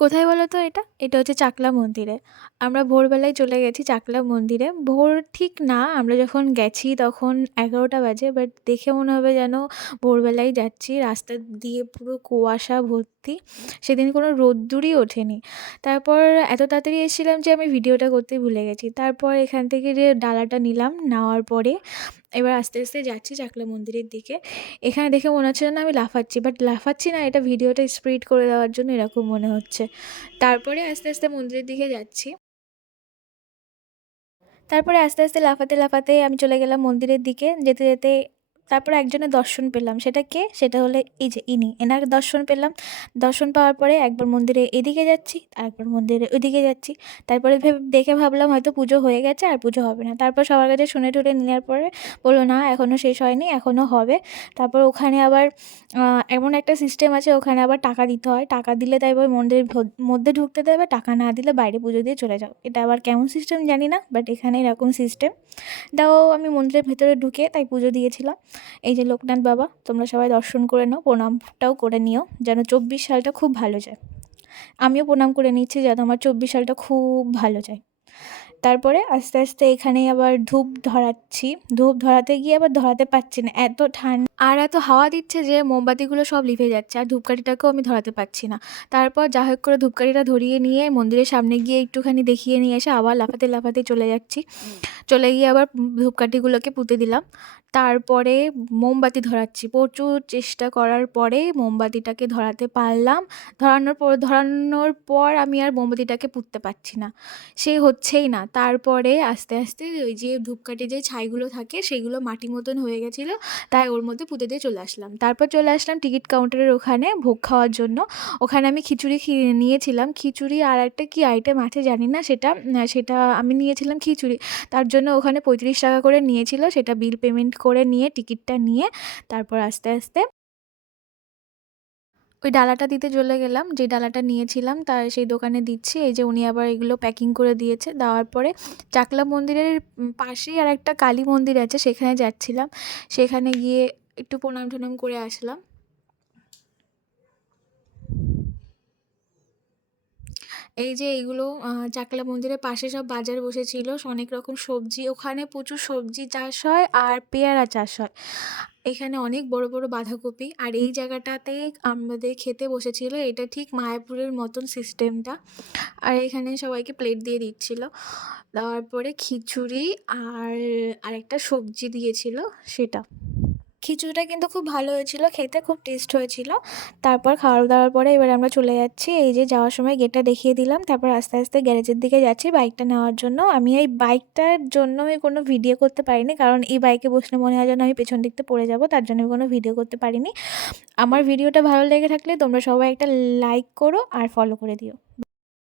কোথায় বলো তো এটা? এটা হচ্ছে চাকলা মন্দিরে। আমরা ভোরবেলায় চলে গেছি চাকলা মন্দিরে। ভোর ঠিক না, আমরা যখন গেছি তখন ১১টা বাজে। বাট দেখে মনে হবে যেন ভোরবেলায় যাচ্ছি। রাস্তা দিয়ে পুরো কুয়াশা ভর্তি। সেদিন কোনো রোদ্দুরই ওঠেনি। তারপর এত তাড়াতাড়ি এসেছিলাম যে আমি ভিডিওটা করতে ভুলে গেছি। তারপর এখান থেকে যে ডালাটা নিলাম, নেওয়ার পরে এবার আস্তে, আস্তে যাচ্ছি চাকলা মন্দিরের দিকে। এখানে দেখে মনে হচ্ছে যেন আমি লাফাচ্ছি। বাট লাফাচ্ছি না, এটা ভিডিওটা স্পিড করে দেওয়ার জন্য এরকম মনে হচ্ছে। তারপরে আস্তে, আস্তে মন্দিরের দিকে যাচ্ছি। তারপরে আস্তে, আস্তে লাফাতে, লাফাতে আমি চলে গেলাম মন্দিরের দিকে। যেতে, যেতে তারপরে একজনের দর্শন পেলাম। সেটা কে? সেটা হলো এই যে ইনি। এনার দর্শন পেলাম। দর্শন পাওয়ার পরে একবার মন্দিরে এদিকে যাচ্ছি, আরেকবার মন্দিরে ওইদিকে যাচ্ছি। তারপরে দেখে ভাবলাম হয়তো পুজো হয়ে গেছে, আর পুজো হবে না। তারপর সবার কাছে শুনে টুনে নেওয়ার পরে বলল, "না, এখনও শেষ হয়নি, এখনও হবে।" তারপর ওখানে আবার এমন একটা সিস্টেম আছে, ওখানে আবার টাকা দিতে হয়। টাকা দিলে তারপর মন্দিরের মধ্যে ঢুকতে দেবে, টাকা না দিলে বাইরে পুজো দিয়ে চলে যাও। এটা আবার কেমন সিস্টেম জানি না, বাট এখানে এরকম সিস্টেম। তাও আমি মন্দিরের ভেতরে ঢুকে তাই পুজো দিয়েছিলাম। এই যে লোকনাথ বাবা, তোমরা সবাই দর্শন করে নাও, প্রণামটাও করে নিও যেন ২৪ সালটা খুব ভালো যায়। আমিও প্রণাম করে নিচ্ছি যেন আমার ২৪ সালটা খুব ভালো যায়। তারপরে আস্তে, আস্তে এখানেই আবার ধূপ ধরাচ্ছি। ধূপ ধরাতে গিয়ে আবার ধরাতে পারছি না। এত আর এত হাওয়া দিচ্ছে যে মোমবাতিগুলো সব লিভে যাচ্ছে। আর ধূপকাঠিটাকেও আমি ধরাতে পারছি না। তারপর যা হোক করে ধূপকাঠিটা ধরিয়ে নিয়ে মন্দিরের সামনে গিয়ে একটুখানি দেখিয়ে নিয়ে এসে আবার লাফাতে, লাফাতে চলে যাচ্ছি। চলে গিয়ে আবার ধূপকাঠিগুলোকে পুঁতে দিলাম। তারপরে মোমবাতি ধরাচ্ছি। প্রচুর চেষ্টা করার পরে মোমবাতিটাকে ধরাতে পারলাম। ধরানোর পর আমি আর মোমবাতিটাকে পুঁততে পারছি না। সে হচ্ছেই না। তারপরে আস্তে, আস্তে ওই যে ধূপকাঠির যে ছাইগুলো থাকে সেগুলো মাটি মতন হয়ে গেছিলো। তাই ওর মধ্যে পুঁতে দিয়ে চলে আসলাম। তারপর চলে আসলাম টিকিট কাউন্টারের ওখানে ভোগ খাওয়ার জন্য। ওখানে আমি খিচুড়ি নিয়েছিলাম। খিচুড়ি আর একটা কী আইটেম আছে জানি না, সেটা আমি নিয়েছিলাম খিচুড়ি। তার জন্য ওখানে ৩৫ টাকা করে নিয়েছিল। সেটা বিল পেমেন্ট করে নিয়ে টিকিটটা নিয়ে তারপর আস্তে, আস্তে ওই ডালাটা দিতে চলে গেলাম। যে ডালাটা নিয়েছিলাম তার সেই দোকানে দিচ্ছি। এই যে উনি আবার এগুলো প্যাকিং করে দিয়েছে। দেওয়ার পরে চাকলা মন্দিরের পাশেই আরেকটা কালী মন্দির আছে, সেখানে যাচ্ছিলাম। সেখানে গিয়ে একটু প্রণাম টনাম করে আসলাম। এই যে এইগুলো চাকলা মন্দিরের পাশে সব বাজার বসেছিল। অনেক রকম সবজি, ওখানে প্রচুর সবজি চাষ হয় আর পেয়ারা চাষ হয়। এখানে অনেক বড়, বড় বাঁধাকপি। আর এই জায়গাটাতে আমাদের খেতে বসেছিল। এটা ঠিক মায়াপুরের মতন সিস্টেমটা। আর এখানে সবাইকে প্লেট দিয়ে দিচ্ছিল। দেওয়ার পরে খিচুড়ি আর আরেকটা সবজি দিয়েছিল সেটা। খিচুড়িটা কিন্তু খুব ভালো হয়েছিল, খেতে খুব টেস্ট হয়েছিল। তারপর খাওয়া-দাওয়ার পরে এবার আমরা চলে যাচ্ছি। এই যে যাওয়ার সময় গেটটা দেখিয়ে দিলাম। তারপর আস্তে, আস্তে গ্যারেজের দিকে যাচ্ছি বাইকটা নেওয়ার জন্য। আমি এই বাইকটার জন্য আমি কোনো ভিডিও করতে পারিনি। কারণ এই বাইকে বসলে মনে হয় যেন আমি পেছন দিকটা পড়ে যাবো। তার জন্য আমি কোনো ভিডিও করতে পারিনি। আমার ভিডিওটা ভালো লেগে থাকলে তোমরা সবাই একটা লাইক করো আর ফলো করে দিও।